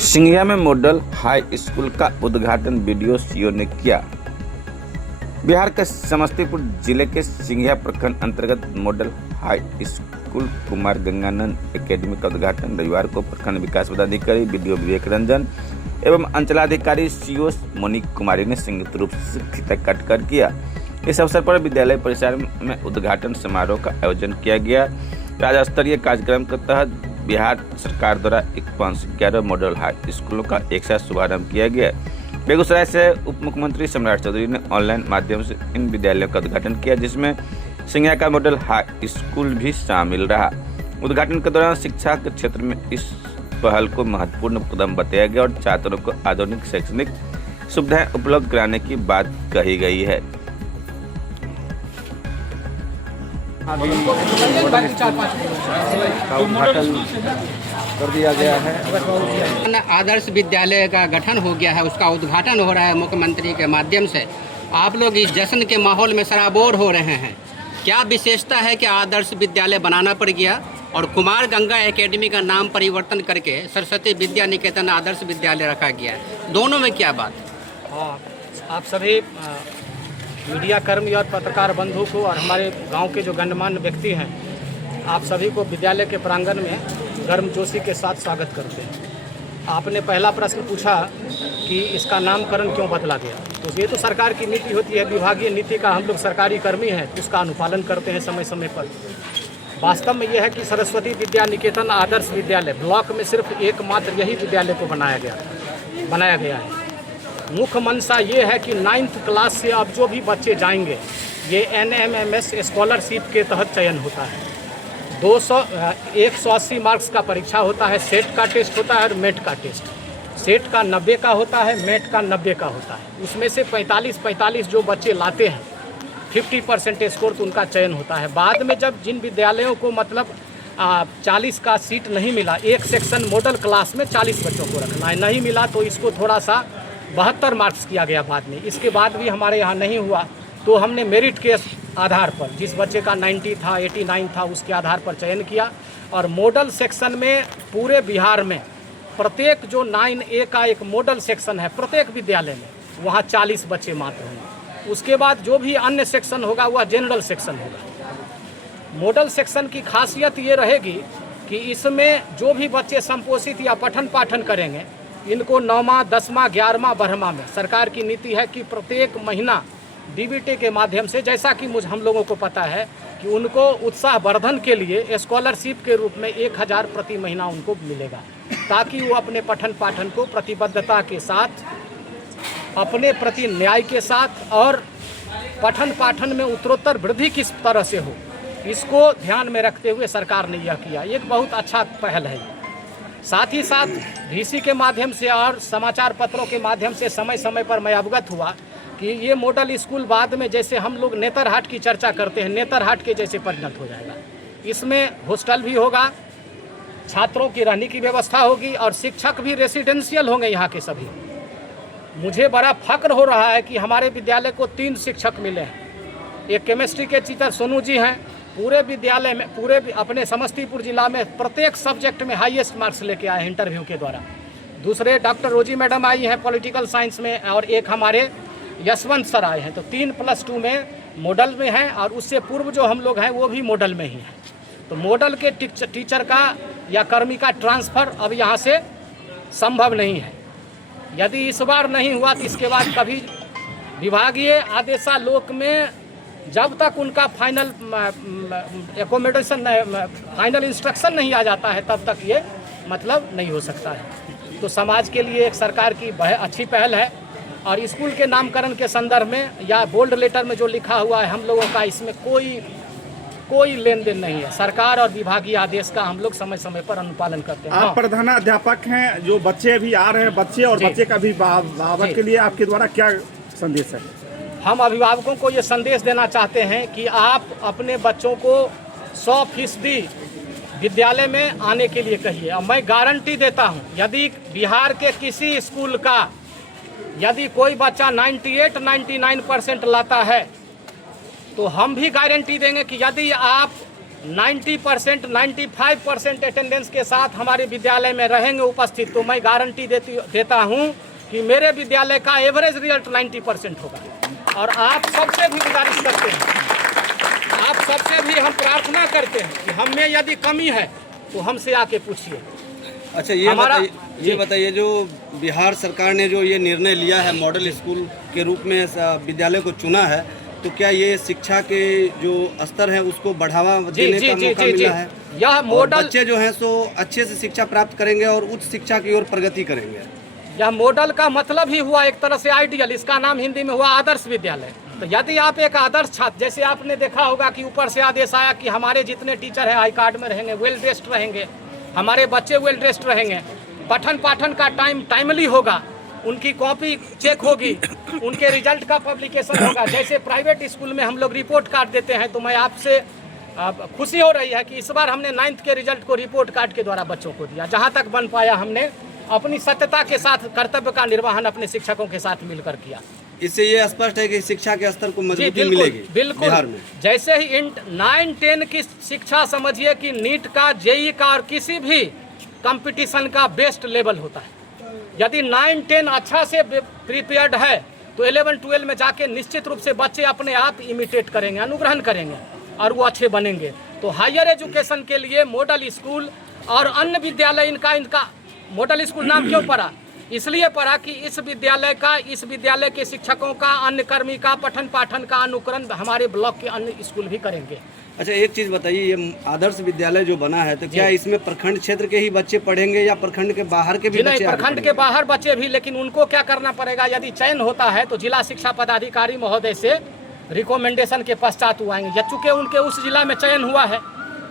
सिंघिया में model high school का उद्घाटन बीडीओ सीओ ने किया। बिहार के समस्तीपुर जिले के सिंघिया प्रखंड अंतर्गत model high school Kumar Ganganand academy का उद्घाटन रविवार को प्रखंड विकास पदाधिकारी बीडीओ विवेक रंजन एवं अंचलाधिकारी सीओ मोनिक कुमारी ने संयुक्त रूप से फीता काटकर किया। इस अवसर पर विद्यालय परिसर में उद्घाटन समारोह का आयोजन किया गया। राज्य स्तरीय कार्यक्रम के तहत बिहार सरकार द्वारा 511 मॉडल हाई स्कूलों का एक साथ शुभारंभ किया गया। बेगूसराय से उप मुख्यमंत्री सम्राट चौधरी ने ऑनलाइन माध्यम से इन विद्यालयों का उद्घाटन किया, जिसमें सिंघिया का मॉडल हाई स्कूल भी शामिल रहा। उद्घाटन के दौरान शिक्षा के क्षेत्र में इस पहल को महत्वपूर्ण कदम बताया गया और छात्रों को आधुनिक शैक्षणिक सुविधाएं उपलब्ध कराने की बात कही गई है। का उद्घाटन कर दिया गया है। आदर्श विद्यालय का गठन हो गया है, उसका उद्घाटन हो रहा है मुख्यमंत्री के माध्यम से। आप लोग इस जश्न के माहौल में सराबोर हो रहे हैं। क्या विशेषता है कि आदर्श विद्यालय बनाना पड़ गया और कुमार गंगा एकेडमी का नाम परिवर्तन करके सरस्वती विद्या निकेतन आदर्श विद्यालय रखा गया है? दोनों में क्या बात? आप सभी मीडिया कर्मी और पत्रकार बंधु को और हमारे गांव के जो गणमान्य व्यक्ति हैं, आप सभी को विद्यालय के प्रांगण में गर्मजोशी के साथ स्वागत करते हैं। आपने पहला प्रश्न पूछा कि इसका नामकरण क्यों बदला गया, तो ये तो सरकार की नीति होती है, विभागीय नीति का हम लोग सरकारी कर्मी हैं, उसका अनुपालन करते हैं समय समय पर। वास्तव में यह है कि सरस्वती विद्या निकेतन आदर्श विद्यालय ब्लॉक में सिर्फ एकमात्र यही विद्यालय को बनाया गया है। मुख्य मंशा ये है कि 9th क्लास से अब जो भी बच्चे जाएंगे, ये NMMS स्कॉलरशिप के तहत चयन होता है। 180 मार्क्स का परीक्षा होता है, सेट का टेस्ट होता है और मेट का टेस्ट। सेट का 90 का होता है, मेट का 90 का होता है। उसमें से 45 जो बच्चे लाते हैं 50% स्कोर, तो उनका चयन होता है। बाद में जब जिन विद्यालयों को 40 का सीट नहीं मिला, एक सेक्शन मॉडल क्लास में 40 बच्चों को रखना है, नहीं मिला तो इसको थोड़ा सा 72 मार्क्स किया गया बाद में। इसके बाद भी हमारे यहाँ नहीं हुआ तो हमने मेरिट के आधार पर जिस बच्चे का 90 था, 89 था, उसके आधार पर चयन किया। और मॉडल सेक्शन में पूरे बिहार में प्रत्येक जो 9A का एक मॉडल सेक्शन है प्रत्येक विद्यालय में, वहाँ 40 बच्चे मात्र होंगे। उसके बाद जो भी अन्य सेक्शन होगा वह जनरल सेक्शन होगा। मॉडल सेक्शन की खासियत ये रहेगी कि इसमें जो भी बच्चे संपोषित या पठन पाठन करेंगे, इनको 9वां, 10वां, 11वां, 12वां में सरकार की नीति है कि प्रत्येक महीना DBT के माध्यम से, जैसा कि हम लोगों को पता है कि उनको उत्साह वर्धन के लिए स्कॉलरशिप के रूप में 1000 प्रति महीना उनको मिलेगा, ताकि वो अपने पठन पाठन को प्रतिबद्धता के साथ, अपने प्रति न्याय के साथ और पठन पाठन में उत्तरोत्तर वृद्धि किस तरह से हो, इसको ध्यान में रखते हुए सरकार ने यह किया। एक बहुत अच्छा पहल है। साथ ही साथ VC के माध्यम से और समाचार पत्रों के माध्यम से समय समय पर मैं अवगत हुआ कि ये मॉडल स्कूल बाद में, जैसे हम लोग नेतरहाट की चर्चा करते हैं, नेतरहाट के जैसे परिणत हो जाएगा। इसमें हॉस्टल भी होगा, छात्रों की रहने की व्यवस्था होगी और शिक्षक भी रेसिडेंशियल होंगे यहाँ के सभी। मुझे बड़ा फक्र हो रहा है कि हमारे विद्यालय को 3 शिक्षक मिले हैं। एक केमिस्ट्री के टीचर सोनू जी हैं, पूरे विद्यालय में, पूरे अपने समस्तीपुर जिला में प्रत्येक सब्जेक्ट में हाईएस्ट मार्क्स लेके आए हैं इंटरव्यू के द्वारा। दूसरे डॉक्टर रोजी मैडम आई हैं पॉलिटिकल साइंस में, और एक हमारे यशवंत सर आए हैं। तो 3+2 में मॉडल में हैं, और उससे पूर्व जो हम लोग हैं वो भी मॉडल में ही हैं। तो मॉडल के टीचर का या कर्मी का ट्रांसफ़र अब यहाँ से संभव नहीं है। यदि इस बार नहीं हुआ तो इसके बाद कभी विभागीय आदेशालोक में जब तक उनका फाइनल एकोमोडेशन, फाइनल इंस्ट्रक्शन नहीं आ जाता है, तब तक ये नहीं हो सकता है। तो समाज के लिए एक सरकार की अच्छी पहल है। और स्कूल के नामकरण के संदर्भ में या बोल्ड लेटर में जो लिखा हुआ है, हम लोगों का इसमें कोई लेन देन नहीं है। सरकार और विभागीय आदेश का हम लोग समय समय पर अनुपालन करते हैं। आप प्रधानाध्यापक हैं, जो बच्चे भी आ रहे हैं, बच्चे और बच्चे का अभिभावक के लिए आपके द्वारा क्या संदेश है? हम अभिभावकों को ये संदेश देना चाहते हैं कि आप अपने बच्चों को 100% विद्यालय में आने के लिए कहिए। और मैं गारंटी देता हूँ, यदि बिहार के किसी स्कूल का यदि कोई बच्चा 98-99% लाता है, तो हम भी गारंटी देंगे कि यदि आप 90% 95% अटेंडेंस के साथ हमारे विद्यालय में रहेंगे उपस्थित, तो मैं गारंटी देता हूं कि मेरे विद्यालय का एवरेज रिजल्ट 90% होगा। और आप सबसे भी गुजारिश करते हैं, आप सबसे भी हम प्रार्थना करते हैं कि हम में यदि कमी है तो हमसे आके पूछिए। अच्छा, ये बताइए जो बिहार सरकार ने जो ये निर्णय लिया है मॉडल स्कूल के रूप में विद्यालय को चुना है, तो क्या ये शिक्षा के जो स्तर है उसको बढ़ावा देने का मौका मिला है? यह मॉडल बच्चे जो हैं सो अच्छे से शिक्षा प्राप्त करेंगे और उच्च शिक्षा की ओर प्रगति करेंगे। यह मॉडल का मतलब ही हुआ एक तरह से आइडियल, इसका नाम हिंदी में हुआ आदर्श विद्यालय। तो यदि आप एक आदर्श छात्र, जैसे आपने देखा होगा कि ऊपर से आदेश आया कि हमारे जितने टीचर हैं हाई कार्ड में रहेंगे, वेल ड्रेस्ड रहेंगे, हमारे बच्चे वेल ड्रेस्ड रहेंगे, पठन पाठन का टाइमली होगा, उनकी कॉपी चेक होगी, उनके रिजल्ट का पब्लिकेशन होगा। जैसे प्राइवेट स्कूल में हम लोग रिपोर्ट कार्ड देते हैं, तो मैं आपसे खुशी हो रही है कि इस बार हमने 9th के रिजल्ट को रिपोर्ट कार्ड के द्वारा बच्चों को दिया। जहां तक बन पाया हमने अपनी सत्यता के साथ कर्तव्य का निर्वहन अपने शिक्षकों के साथ मिलकर किया। इससे ये स्पष्ट है कि शिक्षा के स्तर को मजबूती मिलेगी बिल्कुल बिहार में। जैसे ही 9-10 की शिक्षा समझिए कि नीट का, जेई का और किसी भी कंपटीशन का बेस्ट लेवल होता है। यदि 9-10 अच्छा से प्रिपेयर्ड है तो 11-12 में जाके निश्चित रूप से बच्चे अपने आप इमिटेट करेंगे, अनुग्रहण करेंगे और वो अच्छे बनेंगे। तो हायर एजुकेशन के लिए मॉडल स्कूल और अन्य विद्यालय, इनका मॉडल स्कूल नाम क्यों पड़ा? इसलिए पड़ा कि इस विद्यालय के शिक्षकों का, अन्य कर्मी का, पठन पाठन का अनुकरण हमारे ब्लॉक के अन्य स्कूल भी करेंगे। अच्छा, एक चीज़ बताइए, ये आदर्श विद्यालय जो बना है तो क्या इसमें प्रखंड क्षेत्र के ही बच्चे पढ़ेंगे या प्रखंड के बाहर के भी बच्चे? प्रखंड के बाहर बच्चे भी, लेकिन उनको क्या करना पड़ेगा, यदि चयन होता है तो जिला शिक्षा पदाधिकारी महोदय से रिकमेंडेशन के पश्चात वो आएंगे। चूँकि उनके उस जिला में चयन हुआ है,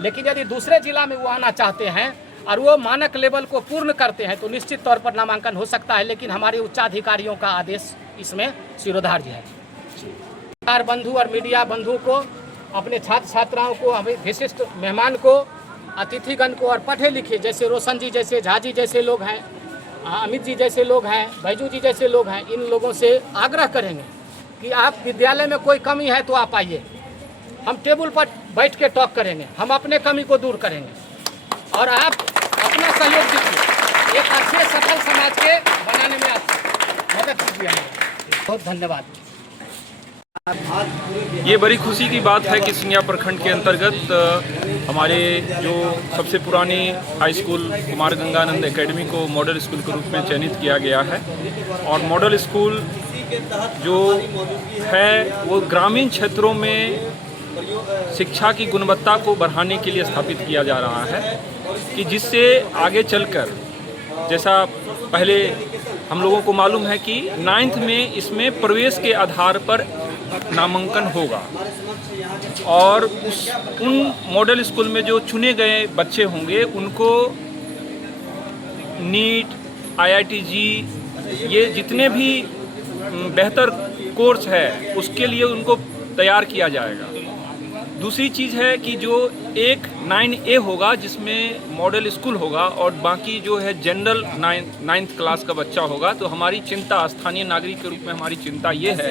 लेकिन यदि दूसरे जिला में वो आना चाहते हैं और वो मानक लेवल को पूर्ण करते हैं तो निश्चित तौर पर नामांकन हो सकता है। लेकिन हमारे उच्चाधिकारियों का आदेश इसमें शिरोधार्य है। सरकार बंधु और मीडिया बंधु को, अपने छात्र छात्राओं को, हमें विशिष्ट मेहमान को, अतिथिगण को और पढ़े लिखे जैसे रोशन जी जैसे, झा जी जैसे लोग हैं, अमित जी जैसे लोग हैं, बैजू जी जैसे लोग हैं, इन लोगों से आग्रह करेंगे कि आप विद्यालय में कोई कमी है तो आप आइए, हम टेबल पर बैठ के टॉक करेंगे, हम अपने कमी को दूर करेंगे और आप अपना सहयोग दीजिए, एक अच्छे सफल समाज के बनाने में मदद कीजिए। बहुत धन्यवाद। ये बड़ी खुशी की बात है कि सिंघिया प्रखंड के अंतर्गत हमारे जो सबसे पुरानी high school Kumar Ganganand academy को मॉडल स्कूल के रूप में चयनित किया गया है। और मॉडल स्कूल जो है वो ग्रामीण क्षेत्रों में शिक्षा की गुणवत्ता को बढ़ाने के लिए स्थापित किया जा रहा है कि जिससे आगे चलकर, जैसा पहले हम लोगों को मालूम है कि 9th में इसमें प्रवेश के आधार पर नामांकन होगा और उन मॉडल स्कूल में जो चुने गए बच्चे होंगे उनको नीट, IITG, ये जितने भी बेहतर कोर्स है उसके लिए उनको तैयार किया जाएगा। दूसरी चीज़ है कि जो एक 9A होगा जिसमें मॉडल स्कूल होगा और बाकी जो है जनरल 9th क्लास का बच्चा होगा। तो हमारी चिंता, स्थानीय नागरिक के रूप में हमारी चिंता ये है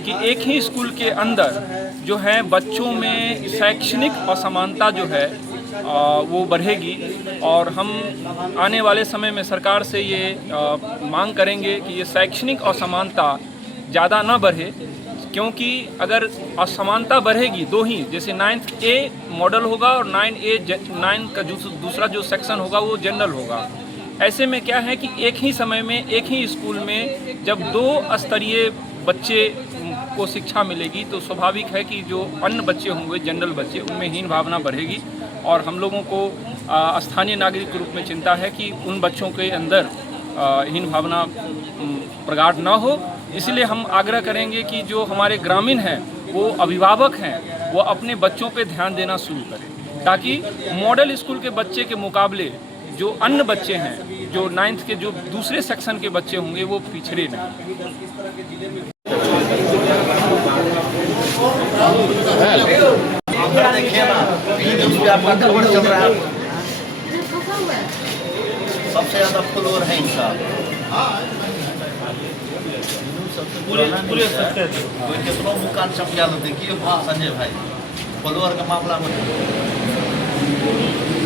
कि एक ही स्कूल के अंदर जो है बच्चों में शैक्षणिक असमानता जो है वो बढ़ेगी। और हम आने वाले समय में सरकार से ये मांग करेंगे कि ये शैक्षणिक असमानता ज़्यादा ना बढ़े, क्योंकि अगर असमानता बढ़ेगी दो ही, जैसे 9A मॉडल होगा और 9 का दूसरा जो सेक्शन होगा वो जनरल होगा। ऐसे में क्या है कि एक ही समय में एक ही स्कूल में जब 2 स्तरीय बच्चे को शिक्षा मिलेगी तो स्वाभाविक है कि जो अन्य बच्चे होंगे, जनरल बच्चे, उनमें हीन भावना बढ़ेगी। और हम लोगों को स्थानीय नागरिक के रूप में चिंता है कि उन बच्चों के अंदर हीन भावना प्रगाढ़ न हो। इसलिए हम आग्रह करेंगे कि जो हमारे ग्रामीण हैं, वो अभिभावक हैं, वो अपने बच्चों पे ध्यान देना शुरू करें, ताकि मॉडल स्कूल के बच्चे के मुकाबले जो अन्य बच्चे हैं, जो 9th के जो दूसरे सेक्शन के बच्चे होंगे, वो पिछड़े नहीं। सबसे ज़्यादा फॉलोअर है इनका, पूरे कितनों मुकान चमका लो। देखिए संजय भाई, फॉलोअर का मामला में पूरी